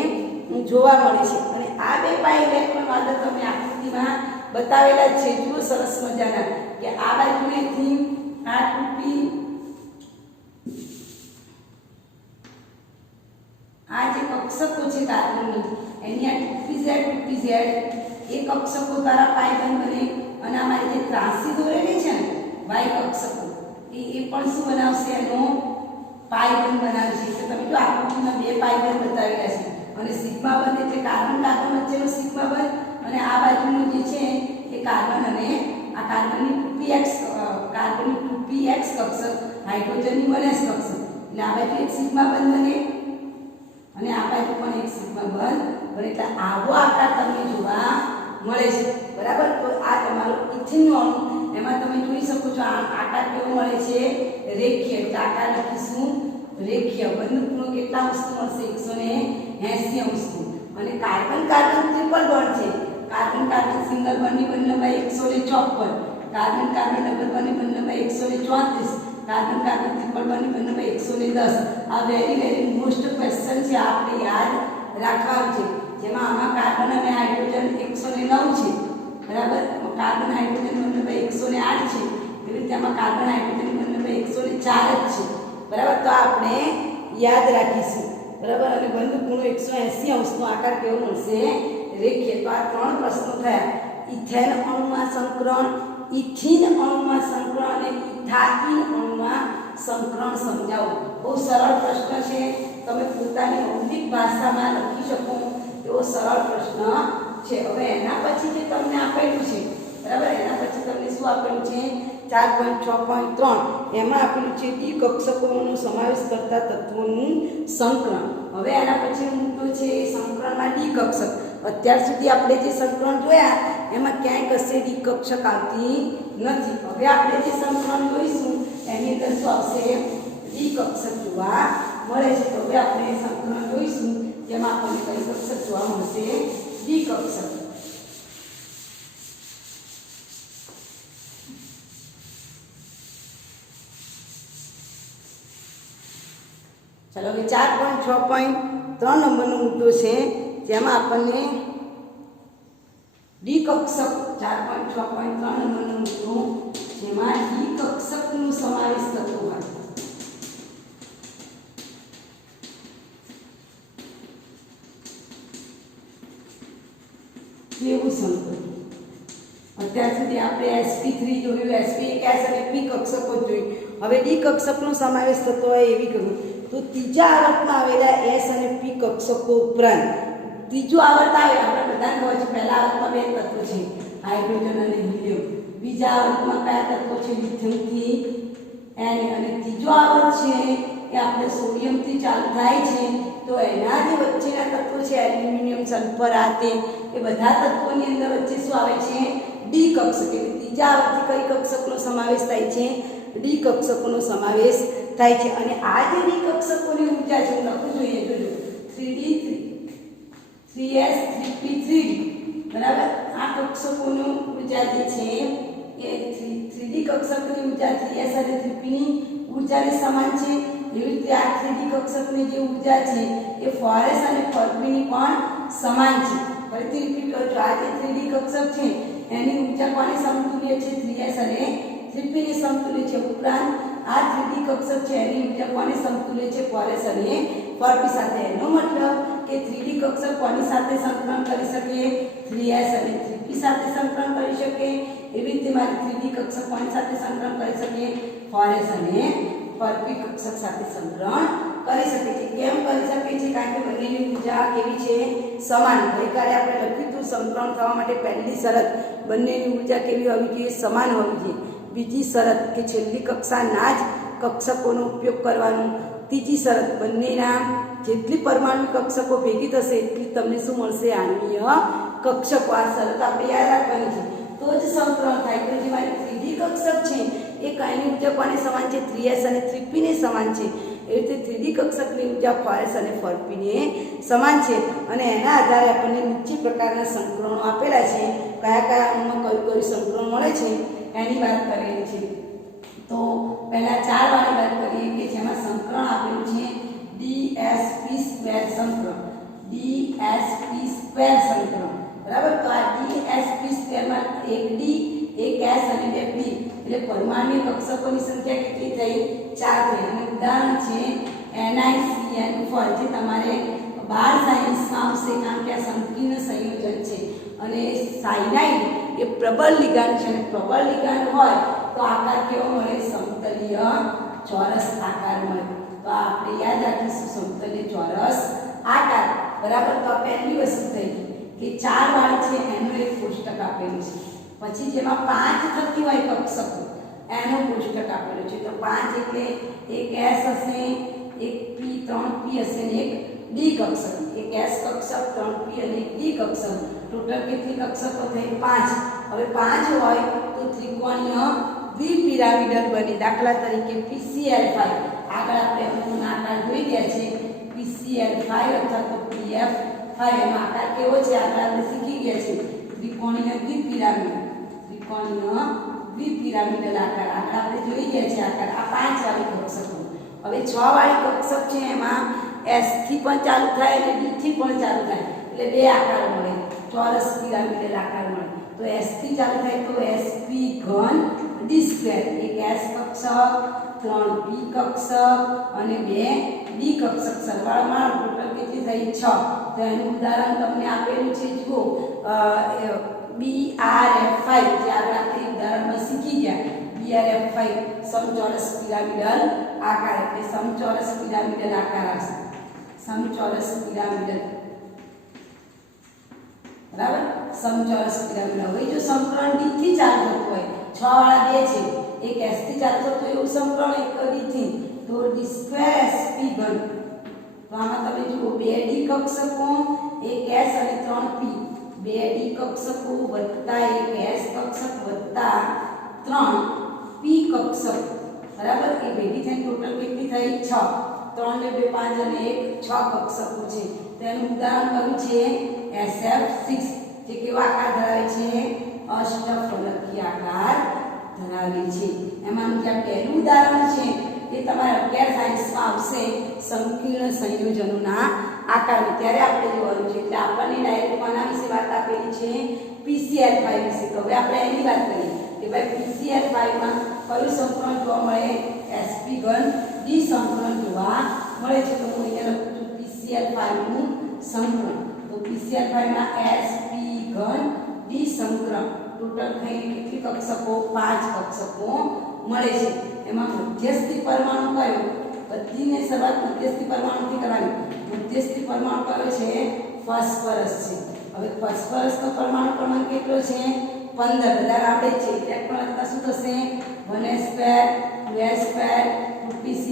જોવા મળે છે. અને આ 2 પાઈ ઇલેક્ટ્રોન વાદળ તમને આકૃતિમાં બતાવેલા છે. જુઓ સરસ મજાના કે આ બાજુએથી આ 2p આ જે કક્ષકો છે કાર્બનની એની આ 2pz એ કક્ષકો દ્વારા પાઈ બંધ બને. અને અમારી જે ત્રાંસી દોરેલી છે ને y કક્ષકો એ પણ શું બનાવશે? એનો પાઈ બંધ બનાવશે. તો તમે જો આકૃતિમાં 2 પાઈ બંધ બતાવેલા છે અને સિગ્મા બંધ એટલે કાર્બન વચ્ચેનો સિગ્મા બંધ અને આ બાજુનું જે છે એ કાર્બન અને આ કાર્બનની 2px કક્ષક હાઇડ્રોજનની 1s કક્ષક. એટલે આ બાજુ એક સિગ્મા બંધ બને અને આ બાજુ પણ એક સિગ્મા બંધ બને. એટલે આવો આકાર તમને જોવા મળે છે, બરાબર. તો આ તમારો ઇથિનનું અણુ, એમાં તમે જોઈ શકો છો આ આકાર કેવો મળે છે? રેખીય. એટલે આકાર લખીશું રેખીય. બંધ ખૂણો કેટલા અંશનો મળશે? 180 અંશનો. અને કાર્બન ટ્રિપલ બોન્ડ છે. કાર્બન સિંગલ બોન્ડની બંધ લંબાઈ 154, કાર્બન ડબલ બોન્ડની બંધ લંબાઈ 134, કાર્બન ટ્રિપલ બોન્ડની બંધ લંબાઈ 110. આ વેરી મોસ્ટ ક્વેશ્ચન છે, આપણે યાદ રાખવાનું છે. જેમાં આમાં કાર્બન અને હાઇડ્રોજન 109 છે, બરાબર. કાર્બન હાઇડ્રોજન બંધ લંબાઈ 108 છે. એવી રીતે આમાં કાર્બન હાઇડ્રોજન બંધ લંબાઈ 104 જ છે, બરાબર. તો આપણે યાદ રાખીશું, બરાબર. અને બંધ ખૂણો 180 અંશનો આકાર કેવો મળશે? રેખીય. તો આ 3 પ્રશ્નો થયા. ઇથેન અણુમાં સંકરણ, ઇથિન અણુમાં સંકરણ અને ઇથાઇન અણુમાં સંકરણ સમજાવો. બહુ સરળ પ્રશ્ન છે, તમે પોતાની મૌલિક ભાષામાં લખી શકો એવો સરળ પ્રશ્ન છે. હવે એના પછી જે તમને આપેલું છે, બરાબર, એના પછી તમને શું આપેલું છે? 4.6.3 એમાં આપેલું છે ડી કક્ષકોનો સમાવેશ કરતા તત્વોનું સંકરણ. હવે એના પછી મુદ્દો છે સંકરણમાં ડી કક્ષક. અત્યાર સુધી આપણે જે સંકરણ જોયા એમાં ક્યાંય કશે ડી કક્ષક આવતી નથી. હવે આપણે જે સંકરણ જોઈશું એની અંદર શું આવશે? ડી કક્ષક જોવા મળે છે. તો હવે આપણે સંકરણ જોઈશું જેમાં આપણને કઈ કક્ષક જોવા મળશે? ડી કક્ષક. ચાલો હવે 4.6.3 નંબરનો મુદ્દો છે જેમાં આપણને ડી કક્ષક 4.6.3 નંબરનો મુદ્દો જેમાં ડી કક્ષકનો સમાવેશ થતો હોય. કેવું સંકલન? અત્યાર સુધી આપણે sp3 જોયું, sp1s અને p કક્ષકો જોયું. હવે ડી કક્ષકનો સમાવેશ થતો હોય એવી કહ્યું તો ત્રીજા આવર્તમાં આવેલા s અને p કક્ષકો ઉપરાંત ત્રીજો આવર્ત આવે, આપણે બધાને ખબર છે પહેલા આવર્તમાં બે તત્વો છે હાઇડ્રોજન અને હિલિયમ. બીજા આવર્તમાં કયા તત્વો છે? લિથિયમ થી Na. અને ત્રીજો આવર્ત છે એ આપણે સોડિયમ થી ચાલુ થાય છે. તો એના જે વચ્ચેના તત્વો છે એલ્યુમિનિયમ, સલ્ફર, આ તે એ બધા તત્વોની અંદર વચ્ચે શું આવે છે? ડી કક્ષક. એટલે ત્રીજા આવર્તથી કઈ કક્ષકનો સમાવેશ થાય છે? ડી કક્ષકોનો સમાવેશ થાય છે. અને આ જે ડી કક્ષકોની ઊર્જા છે લખવું જોઈએ, જોજો 3d 3s 3p 3d, બરાબર. આ કક્ષકોની ઊર્જા જે છે એ 3d કક્ષકની ઊર્જા 3s અને 3p ની ઊર્જાને સમાન છે. એવી રીતે આ 3d કક્ષકની જે ઊર્જા છે એ 4s અને 4p ની પણ સમાન છે. ફરીથી રિપીટ કરું છું, આ જે 3d કક્ષક છે એની ઊર્જા કોને સમતુલ્ય છે? 3s અને 3p ની સમતુલ્ય છે. ઉપરાંત આ 3d કક્ષક છે એની ઊર્જા કોને સમતુલ્ય છે? 4s અને 4p સાથે. એનો મતલબ કે 3d કક્ષક કોની સાથે સંકલન કરી શકે? 3s અને 3p સાથે સંકલન કરી શકે. એવી રીતે મારી 3d કક્ષક કોની સાથે સંકલન કરી શકે? 4s અને 4p કક્ષક સાથે સંકલન કરી શકે છે. કેમ કરી શકે છે? કારણ કે બંનેની ઊર્જા કેવી છે? સમાન. ગઈકાલે આપણે લખ્યું હતું સંકલન થવા માટે પહેલી શરત બંનેની ઊર્જા કેવી હોવી જોઈએ? સમાન હોવી જોઈએ. બીજી શરત કે છેલ્લી કક્ષાના જ કક્ષકોનો ઉપયોગ કરવાનો. ત્રીજી શરત બંનેના જેટલી પરમાણુ કક્ષકો ભેગી થશે એટલી તમને શું મળશે? આણ્વીય કક્ષકો. આ શરત આપણે યાદ રાખવાની છે તો જ સંકલન થાય. તો જે મારી 3d કક્ષક છે એ કઈની ઊર્જા કોને સમાન છે? 3s અને 3p ને સમાન છે. એ રીતે 3d કક્ષકની ઊર્જા 4s અને 4p ને સમાન છે. અને એના આધારે આપણને નીચે પ્રકારના સંકલનો આપેલા છે. કયા કયા અણુમાં કયું કયું સંકલન મળે છે એની વાત કરેલી છે. તો પહેલા 4 વાળી વાત કરીએ કે જેમાં સંકલન આપેલું છે dsp2 સંકલન. dsp2 સંકલન, બરાબર. તો આ dsp2 માં એક d, એક s અને બે p, એટલે પરમાણુ કક્ષકોની સંખ્યા કેટલી થઈ? 4 થઈ. અને ઉદાહરણ છે NiCN4 જે તમારે 12 સાયન્સમાં આવશે કારણ કે આ સંકીર્ણ સંયોજન છે. અને સાયનાઇડ એ પ્રબળ લિગાન્ડ છે. અને પ્રબળ લિગાન્ડ હોય તો આકાર કેવો મળે? સમતલીય ચોરસ આકાર મળે. તો આપણે યાદ રાખીશું સમતલીય ચોરસ આકાર, બરાબર. તો આ પહેલી વસ્તુ થઈ કે 4 વાળી છે એનું એક કોષ્ટક આપેલું છે. પછી જેમાં 5 થતી હોય કક્ષકો એનો કોષ્ટક આપેલું છે. તો 5 એટલે એક s હશે, એક p, 3p હશે અને એક d કક્ષક. એક s કક્ષક, 3p અને એક d કક્ષક. ટોટલ કેટલી કક્ષકો થઈ? 5. હવે 5 હોય તો ત્રિકોણીય દ્વિપિરામિડલ બને. દાખલા તરીકે PCl5. આગળ આપણે એનો આકાર જોઈ ગયા છે. PCl5 અથવા તો PF5 એનો આકાર કેવો છે? આગળ આપણે શીખી ગયા છે ત્રિકોણીય દ્વિપિરામિડ. ત્રિકોણીય દ્વિપિરામિડલ આકાર આગળ આપણે જોઈ ગયા છે આકાર. આ 5 વાળી કક્ષકો. હવે 6 વાળી કક્ષક છે એમાં s થી પણ ચાલુ થાય અને d થી પણ ચાલુ થાય એટલે બે આકાર મળે. ચોરસ પિરામિડલ આકાર મળે. તો s થી ચાલુ થાય તો sp ઘન d2. એક s કક્ષક, 3p કક્ષક અને 2 d કક્ષક. સરવાળામાં ટોટલ કેટલી થઈ? 6. તો એનું ઉદાહરણ તમને આપેલું છે. જુઓ BRF5 જે આગળ આપણે ઉદાહરણમાં શીખી ગયા BRF5 સમચોરસ પિરામિડલ આકાર એટલે સમચોરસ પિરામિડલ આકાર આવશે સમચોરસ પિરામિડલ બરાબર સમચોરસ પિરામિડ હવે જો સમકરણ D થી ચાલુ થતું હોય 6 વાળા 2 છે એક S થી ચાલુ થતું એવું સમકરણ એક D થી તો D2SP ઘન તો આમાં તમે જુઓ 2D કક્ષકો એક S અને 3P 2D કક્ષકો વત્તા એક S કક્ષક વત્તા 3P કક્ષક બરાબર એ ભેગી થઈને ટોટલ કેટલી થઈ 6 3 ને 2 5 અને 1 6 કક્ષકો છે તેનું ઉદાહરણ કયું છે SF6 જે કેવો આકાર ધરાવે છે અષ્ટફલકી આકાર ધરાવે છે એમાંનું જે પહેલું ઉદાહરણ છે એ તમારા 11 સાયન્સમાં આવશે સંકીર્ણ સંયોજનોના આકારનું ત્યારે આપણે જોવાનું છે એટલે આપણને ડાયરેક્ટ કોના વિશે વાત આપેલી છે PCl5 વિશે તો હવે આપણે એની વાત કરીએ કે ભાઈ PCl5 માં કયું સંકલન જોવા મળે sp ઘન d સંકલન જોવા મળે છે તો હું અહીંયા લખું છું PCl5 નું સંકલન તો PCl5 માં sp ઘન d સંકલન ટોટલ થઈને કેટલી કક્ષકો 5 કક્ષકો મળે છે એમાં મધ્યસ્થી પરમાણુ કયો બધીને શરૂઆત મધ્યસ્થી પરમાણુથી કરવાની મધ્યસ્થી પરમાણુ કયો છે ફોસ્ફરસ છે હવે ફોસ્ફરસનો પરમાણુ ક્રમાંક કેટલો છે 15 બધા આપણે છે ઇલેક્ટ્રોન અંતર શું થશે 1s2 2s2 2p6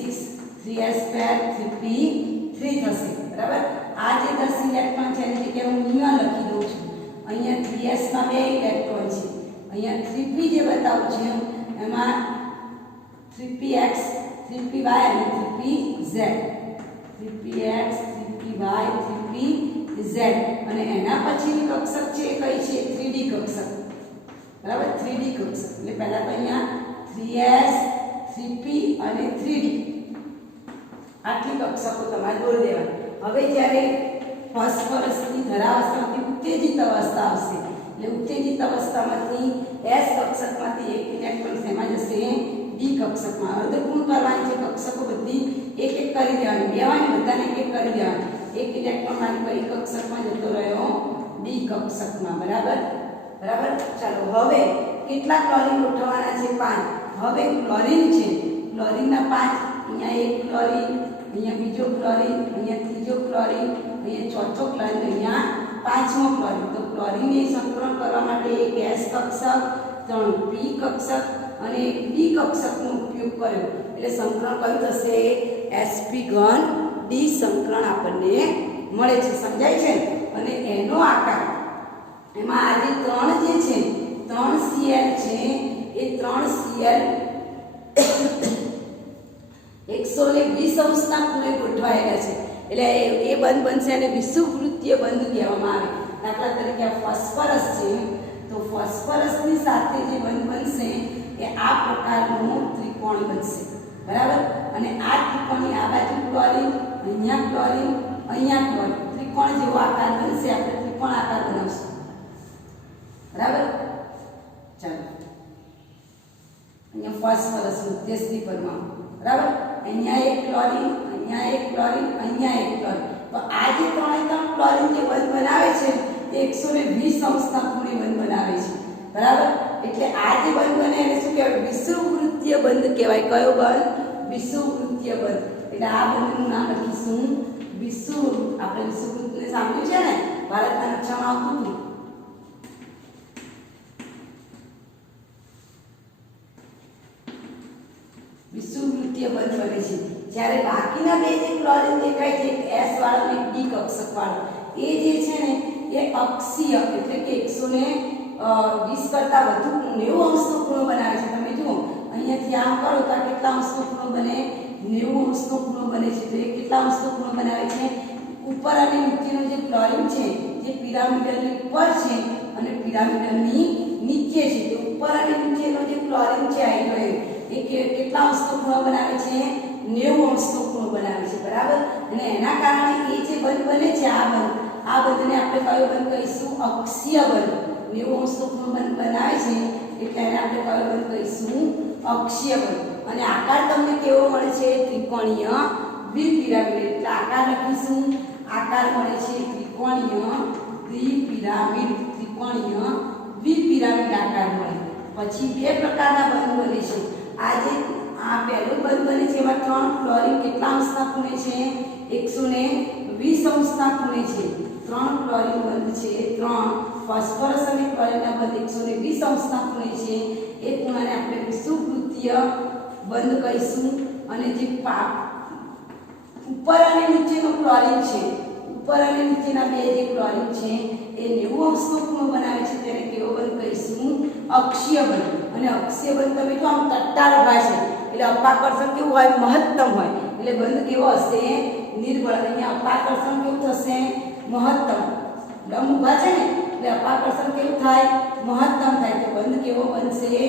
3s2 3p3 થશે બરાબર આ જે 10 ઇલેક્ટ્રોન છે એની જગ્યાએ હું નિયમ લખી દઉં છું અહીંયા 3s માં 2 ઇલેક્ટ્રોન છે અહીંયા 3p જે બતાવું છું એમાં 3px 3py અને 3pz 3px 3py 3pz અને એના પછીની કક્ષક છે કઈ છે 3D કક્ષક બરાબર 3D કક્ષક એટલે પહેલા તો અહીંયા 3s 3p અને 3D આટલી કક્ષકો તમારે દોરી દેવાની હવે જ્યારે ફોસ્ફરસની ધરાવસ્થામાંથી ઉત્તેજિત અવસ્થા આવશે એટલે ઉત્તેજિત અવસ્થામાંથી s કક્ષકમાંથી એક ઇલેક્ટ્રોન શેમાં જશે d કક્ષકમાં અર્ધપૂર્ણ કરવાની છે કક્ષકો બધી એક એક કરી દેવાની બેવાની બધાને એક એક કરી દેવાની એક ઇલેક્ટ્રોન માંથી કઈ કક્ષકમાં જતો રહ્યો d કક્ષકમાં બરાબર બરાબર ચાલો હવે કેટલા ક્લોરીન ગોઠવવાના છે 5 હવે ક્લોરીન છે ક્લોરીનના 5 અહીંયા એક ક્લોરીન અહીંયા બીજો ક્લોરીન અહીંયા ત્રીજો ક્લોરીન અહીંયા ચોથો ક્લોરીન અહીંયા પાંચમો ક્લોરીન તો ક્લોરીનને સંકલન કરવા માટે એક s કક્ષક 3 p કક્ષક અને એક d કક્ષકનો ઉપયોગ કર્યો એટલે સંકલન કયું થશે sp ઘન d સંકલન આપણને મળે છે સમજાય છે અને એનો આકાર એમાં આ જે 3 જે છે 3Cl છે એ 3Cl 120 અંશના ખૂણે ગોઠવાયેલા છે એટલે એ બંધ બનશે અને વિષુવવૃત્તીય બંધ કહેવામાં આવે દાખલા તરીકે આ ફોસ્ફરસ છે તો ફોસ્ફરસની સાથે જે બંધ બનશે એ આ પ્રકારનું ત્રિકોણ બનશે બરાબર અને આ ત્રિકોણની આ બાજુ ક્લોરીન અહીંયા ક્લોરીન ત્રિકોણ જેવો આકાર બનશે આપણે ત્રિકોણ આકાર બનાવશું બરાબર ચાલો અહીંયા ફોસ્ફરસ મધ્યસ્થી પરમાણુ બરાબર અહીંયા એક ક્લોરીન અહીંયા એક ક્લોરીન અહીંયા એક ક્લોરીન તો આ જે ત્રણે ક્લોરીન જે બંધ બનાવે છે એ 120 અંશના ખૂણે બંધ બનાવે છે બરાબર એટલે આ જે બંધ બને એને શું કહેવાય વિષુવવૃત્તીય બંધ કહેવાય કયો બંધ વિષુવવૃત્તીય બંધ એટલે આ બંધનું નામ લખીશું વિષુવ આપણે વિષુવવૃત્તને સાંભળ્યું છે ને ભારતના નકશામાં આવતું હતું વિષુવવૃત્તીય બંધ બને છે જ્યારે બાકીના બે જે ક્લોરીન દેખાય છે s વાળો અને d કક્ષક વાળો એ જે છે ને એ અક્ષીય એટલે કે 120 કરતા વધુ 90 અંશનો ખૂણો બનાવે છે તમે જુઓ અહીંયાથી આમ કરો તો કેટલા અંશનો ખૂણો બને 90 અંશનો ખૂણો બને છે તો એ કેટલા અંશનો ખૂણો બનાવે છે ઉપર અને નીચેનો જે ક્લોરીન છે જે પિરામિડલની ઉપર છે અને પિરામિડલની નીચે છે તો ઉપર અને નીચેનો જે ક્લોરીન છે હાઇડ્રોજન એ કેટલા અંશનો ખૂણો બનાવે છે 90 અંશનો ખૂણો બનાવે છે બરાબર અને એના કારણે એ જે બંધ બને છે આ બંધને આપણે કયો બંધ કહીશું અક્ષીય બંધ 90 અંશનો ખૂણો બંધ બનાવે છે એટલે એને આપણે કયો બંધ કહીશું અક્ષીય બંધ અને આકાર તમને કેવો મળે છે ત્રિકોણીય દ્વિપિરામિડ એટલે આકાર લખીશું આકાર મળે છે ત્રિકોણીય દ્વિપિરામિડ દ્વિપિરામિડ આકાર મળે. પછી બે પ્રકારના બંધ બને છે. આ જે આ પહેલું બંધ બને છે એમાં 3 ફ્લોરિન કેટલા અંશના ખૂણે છે? 120 અંશના ખૂણે છે. 3 ફ્લોરિન બંધ છે, 3 ફોસ્ફરસ અને ક્લોરીનના બંધ 120 અંશના ખૂણે છે. એ ખૂણાને આપણે વિષુવવૃત્તીય બંધ કહીશું. અને જે ઉપર અને નીચેનો ક્લોરીન છે, ઉપર અને નીચેના બે જે ક્લોરીન છે એ 90 અંશનો ખૂણો બનાવે છે. તેને કેવો બંધ કહીશું? અક્ષીય બંધ. અને અક્ષીય બંધ તમે જો આમ તટ્ટાર ઉભા છે એટલે અપાકર્ષણ કેવું હોય? મહત્તમ હોય. એટલે બંધ કેવો હશે? નિર્બળ. અહીંયા અપાકર્ષણ કેવું થશે? મહત્તમ. લંબ ઉભા છે ને એટલે અપાકર્ષણ કેવું થાય? મહત્તમ થાય. તો બંધ કેવો બનશે?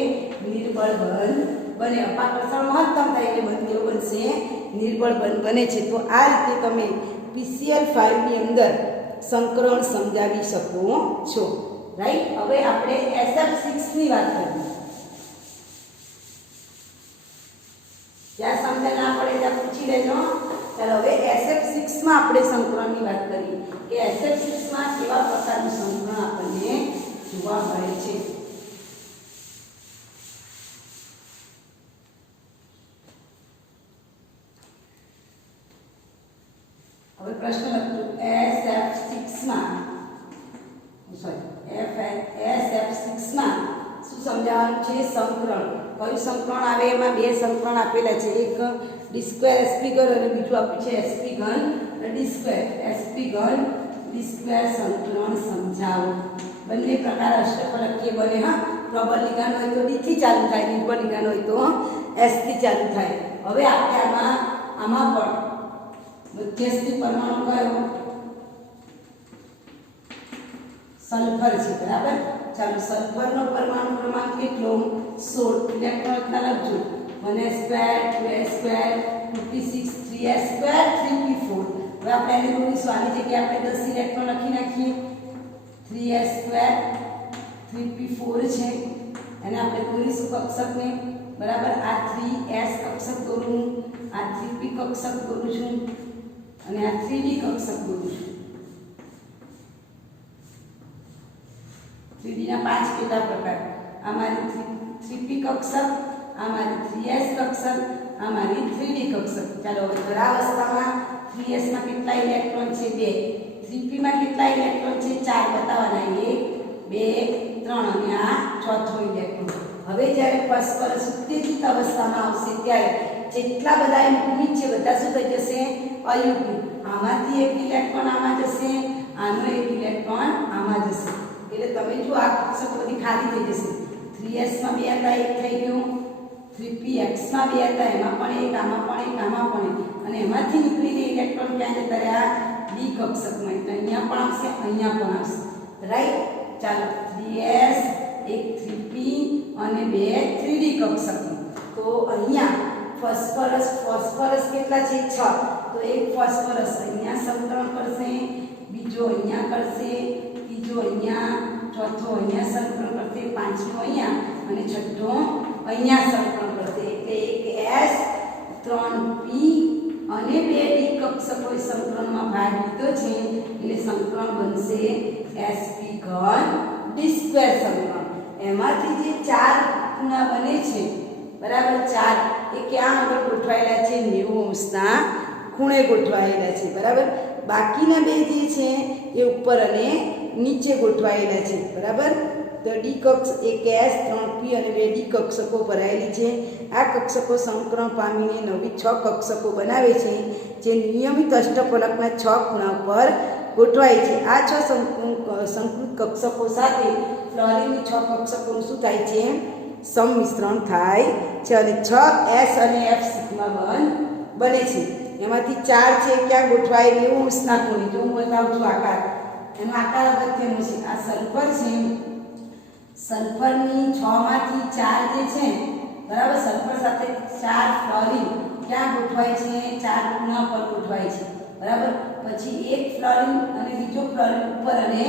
નિર્બળ બંધ બને. અપાકર્ષણ મહત્તમ થાય એટલે બંધ કેવો બનશે? નિર્બળ બંધ બને છે. તો આ રીતે તમે PCl5 ની અંદર સંકરણ સમજાવી શકો છો. રાઈટ. હવે આપણે SF6 ની વાત કરીએ. જ્યાં સમજ ના પડે ત્યાં પૂછી લેજો. ચાલો હવે SF6 માં આપણે સંકરણની વાત કરીએ કે SF6 માં કેવા પ્રકારનું સંકરણ આપણને જોવા મળે છે. હવે પ્રશ્ન લખજો. SF6 માં શું સમજાવવાનું છે? સંકરણ. કયું સંકરણ આવે? એમાં બે સંકરણ આપેલા છે. એક d2 sp ઘન અને બીજું આપ્યું છે sp ઘન d2. sp ઘન d2 સંકરણ સમજાવો. બંને પ્રકાર અષ્ટફલકીય બને. હા, પ્રબળ લિગાન હોય તો d થી ચાલુ થાય, નિર્બળ લિગાન હોય તો s થી ચાલુ થાય. હવે આપણે આમાં પણ મધ્યસ્થી પરમાણુ કયો? સલ્ફર છે. બરાબર. ચાલો સલ્ફરનો પરમાણુ ક્રમાંક કેટલો? 16. ઇલેક્ટ્રોન રચના લખજો. 1s2 2s2 56 3s2 3p4. હવે આપણે એને દોરીશું. આની જગ્યાએ આપણે 10 ઇલેક્ટ્રોન લખી નાખીએ. 3s2 3p4 છે. એને આપણે દોરીશું કક્ષકને. બરાબર. આ 3s કક્ષક દોરું, આ 3p કક્ષક દોરું છું અને આ 3d કક્ષક દોરું છું. 3d ના 5 કેટલા પ્રકાર? આ મારી 3p કક્ષક, આ મારી 3s કક્ષક, આ મારી 3d કક્ષક. ચાલો હવે ધરાવસ્થામાં 3s માં કેટલા ઇલેક્ટ્રોન છે? 2. 3p માં કેટલા ઇલેક્ટ્રોન છે? 4 બતાવવાના. 1 2 3 અને આ ચોથો ઇલેક્ટ્રોન. હવે જ્યારે પરસ્પર ઉત્તેજિત અવસ્થામાં આવશે ત્યારે જેટલા બધા યુગ્મિક છે બધા શું થઈ જશે? અયુગ્મિક. આમાંથી એક ઇલેક્ટ્રોન આમાં જશે, આનો એક ઇલેક્ટ્રોન આમાં જશે. એટલે તમે જો આ કક્ષક બધી ખાલી થઈ જશે. 3s માં 2 હતા, 1 થઈ ગયું. 3px માં 2 હતા, એમાં પણ 1, આમાં પણ 1, આમાં પણ 1. અને એમાંથી નીકળીને ઇલેક્ટ્રોન ક્યાં જતા રહ્યા? d કક્ષકમાં. એટલે અહીંયા પણ આવશે, અહીંયા પણ આવશે. રાઈટ. ચાલો 3s, એક 3p અને 2 3d કક્ષક. તો અહીંયા ફોસ્ફરસ કેટલા છે? 6. તો એક ફોસ્ફરસ અહીંયા સંકરણ કરશે, બીજો અહીંયા કરશે, ત્રીજો અહીંયા, ચોથો અહીંયા સંકરણ કરશે, પાંચમો અહીંયા અને છઠ્ઠો અહીંયા સંકરણ કરશે. એટલે એક s 3p અને 2d કક્ષકોએ સંકરણમાં ભાગ લીધો છે. એટલે સંકરણ બનશે sp ઘન d2 સંકરણ. એમાંથી જે 4 ખૂણા બને છે, બરાબર, 4 એ ક્યાં આગળ ગોઠવાયેલા છે? 90 અંશના ખૂણે ગોઠવાયેલા છે. બરાબર. બાકીના બે જે છે એ ઉપર અને નીચે ગોઠવાયેલા છે. બરાબર. તો d કક્ષ એક s 3p અને 2d કક્ષકો ભરાયેલી છે. આ કક્ષકો સંકરણ પામીને નવી 6 કક્ષકો બનાવે છે જે નિયમિત અષ્ટફલકના 6 ખૂણા પર ગોઠવાય છે. આ 6 સંકૃત કક્ષકો સાથે ફ્લોરિનની 6 કક્ષકોનું શું થાય છે? સંમિશ્રણ થાય છે અને 6s અને f સિગ્મા બંધ બને છે. એમાંથી 4 છે ક્યાં ગોઠવાય? 90 અંશના ખૂણે. જો હું બતાવું છું આકાર, એનો આકાર અગત્યનો છે. આ સલ્ફર છે. સલ્ફરની 6 માંથી 4 જે છે, બરાબર, સલ્ફર સાથે 4 ફ્લોરિન ક્યાં ગોઠવાય છે? 4 ખૂણા પર ગોઠવાય છે. બરાબર. પછી એક ફ્લોરિન અને બીજો ફ્લોરિન ઉપર અને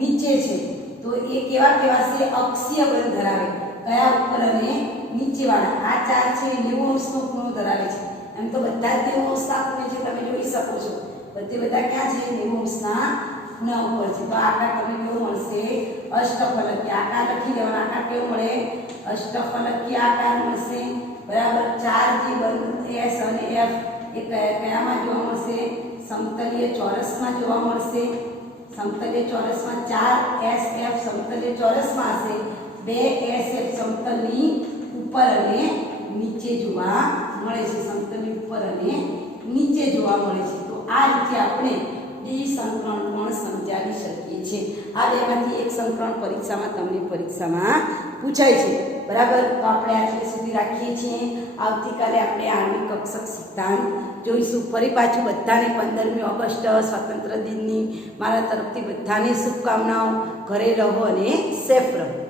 નીચે છે. તો એ કેવા છે? અક્ષીય બંધ ધરાવે. કયા? ઉપર અને નીચે વાળા. આ 4 છે 90 અંશનો ખૂણો ધરાવે છે. એમ તો બધા જ 90 અંશના ખૂણે છે, તમે જોઈ શકો છો. બધા ક્યાં છે? 90 અંશના ખૂણા ઉપર છે. તો આ આકાર તમને કેવો મળશે? અષ્ટફલકીય આકાર લખી દેવાનો. આકાર કેવો મળે? અષ્ટફલકીય આકાર મળશે. બરાબર. 4 જે બંધ એસ અને એફ એ કયામાં જોવા મળશે? સમતલીય ચોરસમાં જોવા મળશે. સમતલીય ચોરસમાં 4 એસ એફ સમતલીય ચોરસમાં હશે. 2 એસ એફ સમતલની ઉપર અને નીચે જોવા મળે છે. સમતલની ઉપર અને નીચે જોવા મળે છે. તો આ રીતે આપણે ડી સંકલન પણ સમજાવી શકીએ છીએ. આ બેમાંથી એક સંકલન તમને પરીક્ષામાં પૂછાય છે. બરાબર. તો આપણે આટલે સુધી રાખીએ છીએ. આવતીકાલે આપણે આણ્વિક કક્ષક સિદ્ધાંત જોઈશું. ફરી પાછું બધાને 15મી ઓગસ્ટ સ્વાતંત્ર્ય દિનની મારા તરફથી બધાને શુભકામનાઓ. ઘરે રહો અને સેફ રહો.